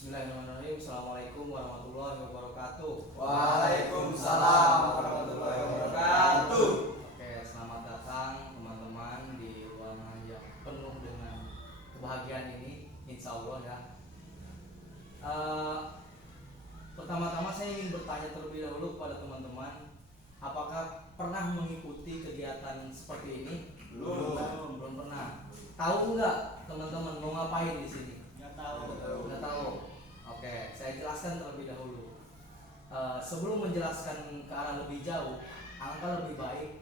Bismillahirrahmanirrahim. Assalamualaikum warahmatullahi wabarakatuh. Waalaikumsalam warahmatullahi wabarakatuh. Oke, selamat datang teman-teman di ruangan yang penuh dengan kebahagiaan ini, insya Allah ya. Pertama-tama saya ingin bertanya terlebih dahulu kepada teman-teman, apakah pernah mengikuti kegiatan seperti ini? Belum pernah. Tahu nggak teman-teman mau ngapain di sini? Nggak tahu. Oke, saya jelaskan terlebih dahulu. Sebelum menjelaskan ke arah lebih jauh, alangkah lebih baik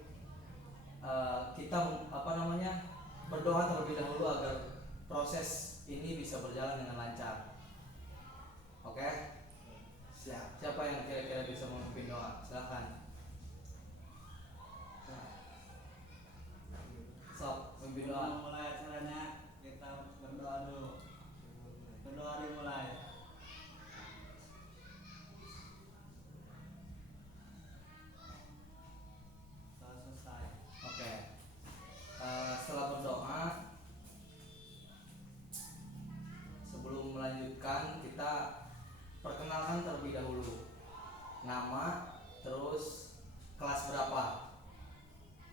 kita berdoa terlebih dahulu agar proses ini bisa berjalan dengan lancar. Oke? Siap. Siapa yang kira-kira bisa memimpin doa? Silakan. Sok, memimpin doa. Mulai caranya kita berdoa dulu. Berdoa dimulai. Setelah selesai. Oke. Setelah berdoa, sebelum melanjutkan kita perkenalkan terlebih dahulu nama, terus kelas berapa.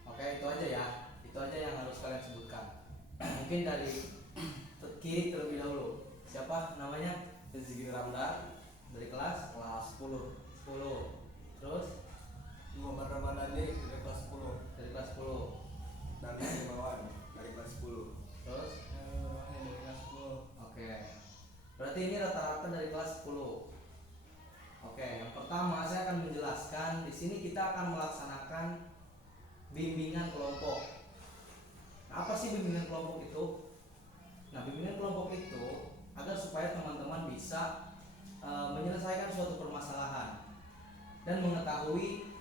Oke, itu aja ya. Itu aja yang harus kalian sebutkan. Mungkin dari kiri terlebih dahulu. Siapa namanya? Rizky Ramdan Dari kelas kelas 10. 10. Terus Muhammad Ramadhani dari kelas 10. dari kelas 10. Dan Imawan dari kelas 10. Terus Dari kelas 10. oke. Berarti ini rata-rata dari kelas 10. Oke, yang pertama saya akan menjelaskan di sini kita akan melaksanakan bimbingan kelompok. Nah, apa sih bimbingan kelompok itu? Nah, bimbingan kelompok itu agar supaya teman-teman bisa menyelesaikan suatu permasalahan dan mengetahui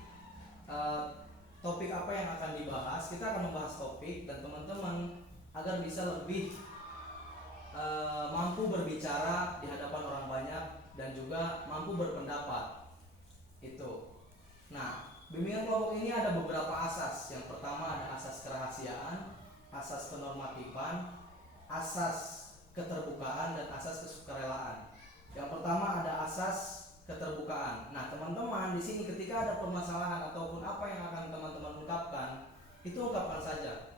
topik apa yang akan dibahas. Kita akan membahas topik dan teman-teman agar bisa lebih mampu berbicara di hadapan orang banyak dan juga mampu berpendapat. Itu. Nah, bimbingan kelompok ini ada beberapa asas. Yang pertama ada asas kerahasiaan, asas kenormatifan, asas keterbukaan, dan asas kesukarelaan. Yang pertama ada asas keterbukaan. Nah, teman-teman di sini ketika ada permasalahan ataupun apa yang akan teman-teman ungkapkan, itu ungkapkan saja.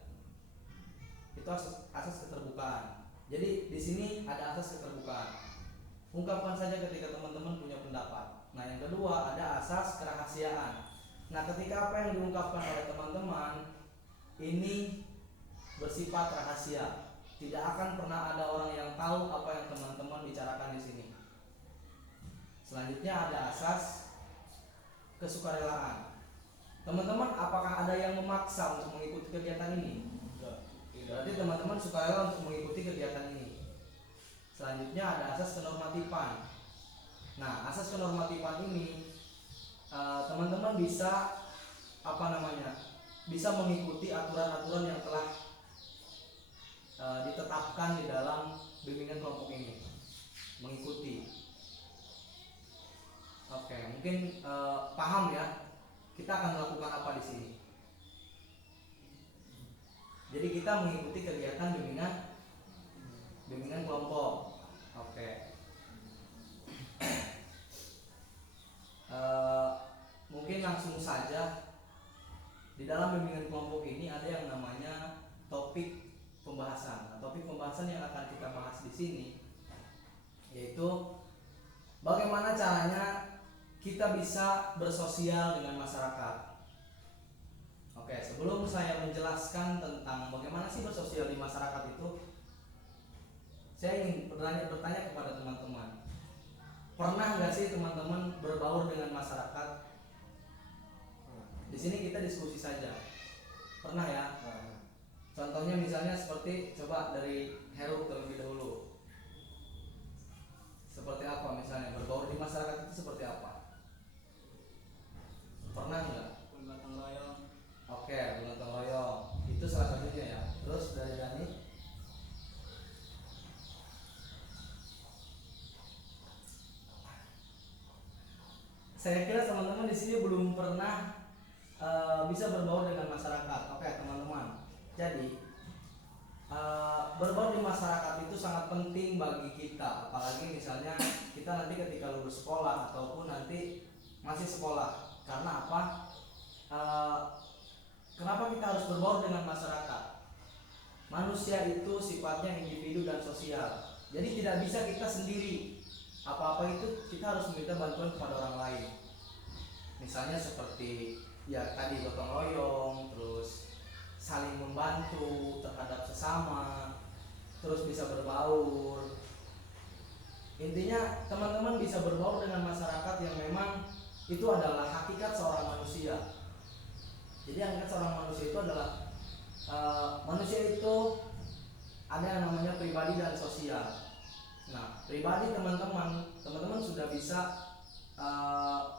Itu asas keterbukaan. Jadi di sini ada asas keterbukaan. Ungkapkan saja ketika teman-teman punya pendapat. Nah, yang kedua ada asas kerahasiaan. Nah, ketika apa yang diungkapkan oleh teman-teman ini bersifat rahasia, tidak akan pernah ada orang yang tahu apa yang teman-teman bicarakan di sini. Selanjutnya ada asas kesukarelaan. Teman-teman, apakah ada yang memaksa untuk mengikuti kegiatan ini? Berarti teman-teman sukarela untuk mengikuti kegiatan ini. Selanjutnya ada asas kenormatifan. Nah, asas kenormatifan ini teman-teman bisa bisa mengikuti aturan-aturan yang telah ditetapkan di dalam bimbingan kelompok ini. Mengikuti. Oke, mungkin paham ya. Kita akan melakukan apa di sini. Jadi kita mengikuti kegiatan bimbingan kelompok. Oke. Mungkin langsung saja. Di dalam bimbingan kelompok ini ada yang namanya topik pembahasan. Nah, topik pembahasan yang akan kita bahas di sini yaitu bagaimana caranya kita bisa bersosial dengan masyarakat. Oke, sebelum saya menjelaskan tentang bagaimana sih bersosial di masyarakat itu, saya ingin bertanya kepada teman-teman. Pernah nggak sih teman-teman berbaur dengan masyarakat? Di sini kita diskusi saja. Pernah ya? Contohnya misalnya seperti, coba dari Heru terlebih dahulu. Seperti apa misalnya berbaur di masyarakat itu seperti apa? Pernah nggak? Bergotong royong. Oke, bergotong royong itu salah satunya ya. Terus dari Dani? Saya kira teman-teman di sini belum pernah bisa berbaur dengan masyarakat. Oke, teman-teman. Jadi berbaur di masyarakat itu sangat penting bagi kita, apalagi misalnya kita nanti ketika lulus sekolah ataupun nanti masih sekolah. Karena apa? Kenapa kita harus berbaur dengan masyarakat? Manusia itu sifatnya individu dan sosial. Jadi tidak bisa kita sendiri. Apa-apa itu kita harus meminta bantuan kepada orang lain. Misalnya seperti ya tadi gotong royong, terus saling membantu terhadap sesama, terus bisa berbaur. Intinya teman-teman bisa berbaur dengan masyarakat yang memang itu adalah hakikat seorang manusia. Jadi hakikat seorang manusia itu adalah manusia itu ada yang namanya pribadi dan sosial. Nah, pribadi teman-teman sudah bisa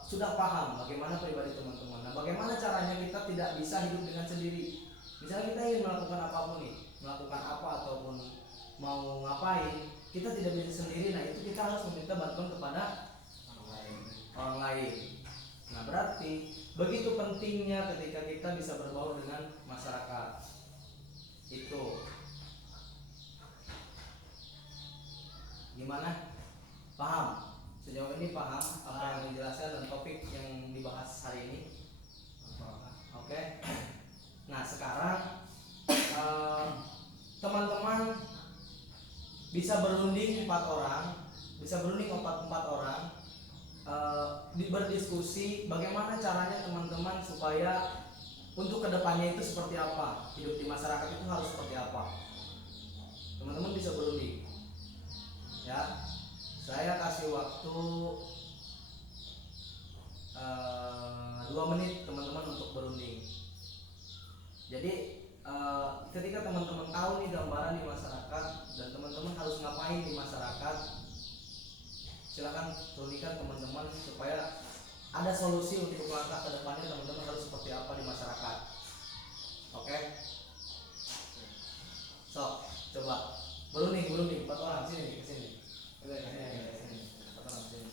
sudah paham bagaimana pribadi teman-teman. Nah, bagaimana caranya kita tidak bisa hidup dengan sendiri. Misalnya kita ingin melakukan apapun nih, melakukan apa ataupun mau ngapain, kita tidak bisa sendiri. Nah, itu kita harus meminta bantuan kepada orang lain. Nah, berarti begitu pentingnya ketika kita bisa berbaur dengan masyarakat. Itu gimana? Paham? Sejauh ini paham apa yang dijelaskan dan topik yang dibahas hari ini? Oke. Nah, sekarang teman-teman bisa berunding 4 orang, berdiskusi bagaimana caranya teman-teman supaya untuk kedepannya itu seperti apa, hidup di masyarakat itu harus seperti apa. Teman-teman bisa berunding. Ya, saya kasih waktu 2 menit teman-teman untuk berunding. Jadi ketika teman-teman tahu nih gambaran di masyarakat dan teman-teman harus ngapain di masyarakat, silakan rundingkan teman-teman supaya ada solusi untuk langkah ke depannya teman-teman harus seperti apa di masyarakat. Oke? So, coba berunding 4 orang sini ke sini. Sini. 4 orang sini.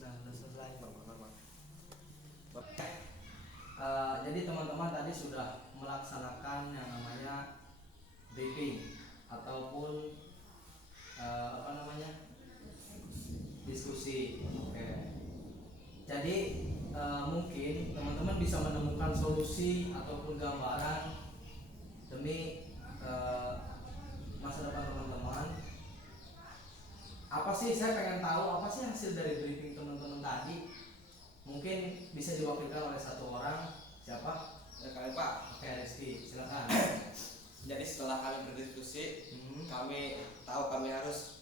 Udah selesai. Jadi teman-teman tadi sudah melaksanakan yang namanya briefing ataupun diskusi. Oke. Jadi mungkin teman-teman bisa menemukan solusi ataupun gambaran demi masa depan teman-teman. Apa sih, saya pengen tahu apa sih hasil dari briefing teman-teman tadi? Mungkin bisa diwakilkan oleh 1 orang. Siapa? Ya kali Pak. Oke, Rizky, silakan. Jadi setelah kami berdiskusi, kami tahu kami harus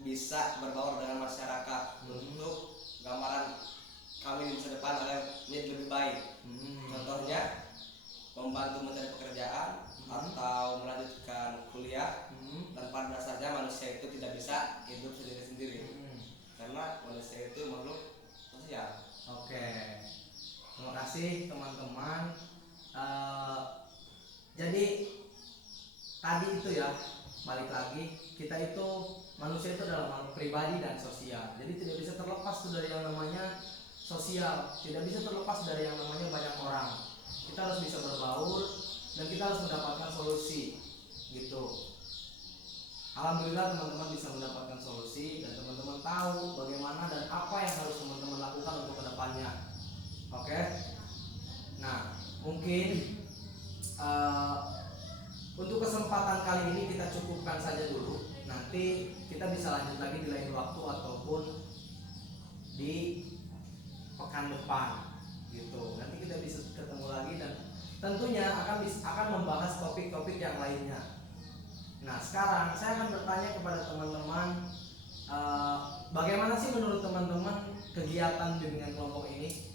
bisa berbaur dengan masyarakat untuk gambaran kami di masa depan agar menjadi lebih baik. Contohnya membantu mencari pekerjaan atau melanjutkan kuliah. Dan pada dasarnya manusia itu tidak bisa hidup sendiri-sendiri karena manusia itu makhluk sosial. Oke, terima kasih teman-teman. Jadi tadi itu ya, balik lagi, kita itu manusia itu adalah makhluk pribadi dan sosial. Jadi tidak bisa terlepas tuh dari yang namanya sosial, tidak bisa terlepas dari yang namanya banyak orang. Kita harus bisa berbaur dan kita harus mendapatkan solusi, gitu. Alhamdulillah teman-teman bisa mendapatkan solusi dan teman-teman tahu bagaimana dan apa yang harus teman-teman lakukan untuk kedepannya. Oke. Nah, mungkin untuk kesempatan kali ini kita cukupkan saja dulu. Nanti kita bisa lanjut lagi di lain waktu ataupun di pekan depan, gitu. Nanti kita bisa ketemu lagi dan tentunya akan membahas topik-topik yang lainnya. Nah, sekarang saya akan bertanya kepada teman-teman, bagaimana sih menurut teman-teman kegiatan bimbingan kelompok ini?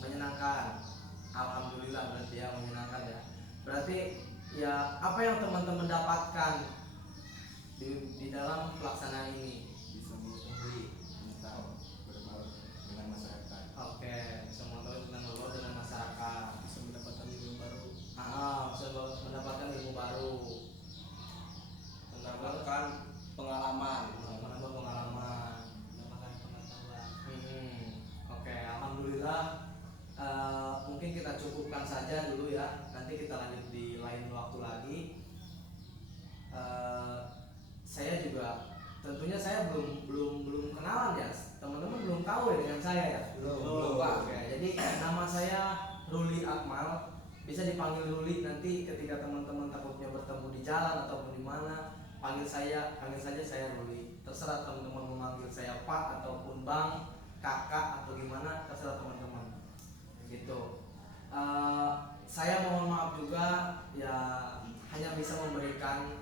Menyenangkan. Alhamdulillah, berarti ya menyenangkan ya. Berarti ya apa yang teman-teman dapatkan di dalam pelaksanaan ini? Bisa mengetahui tentang berbaur dengan masyarakat. Oke, bisa mengetahui tentang berbaur dengan masyarakat. Bisa mendapatkan ilmu baru. Bisa mendapatkan ilmu baru. Menambahkan pengalaman. Menambah pengalaman. tentunya saya belum kenalan ya, teman-teman belum tahu ya dengan saya ya. Belum, Pak. Oke, jadi nama saya Ruli Akmal, bisa dipanggil Ruli. Nanti ketika teman-teman takutnya bertemu di jalan ataupun di mana, panggil saja saya Ruli. Terserah teman-teman mau manggil saya Pak ataupun Bang, Kakak atau gimana, terserah teman-teman. Gitu. Saya mohon maaf juga ya, hanya bisa memberikan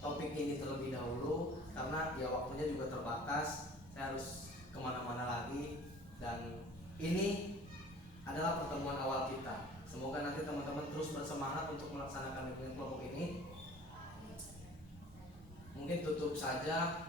topik ini terlebih dahulu karena ya waktunya juga terbatas. Saya harus kemana-mana lagi dan ini adalah pertemuan awal kita. Semoga nanti teman-teman terus bersemangat untuk melaksanakan bimbingan kelompok ini. Mungkin tutup saja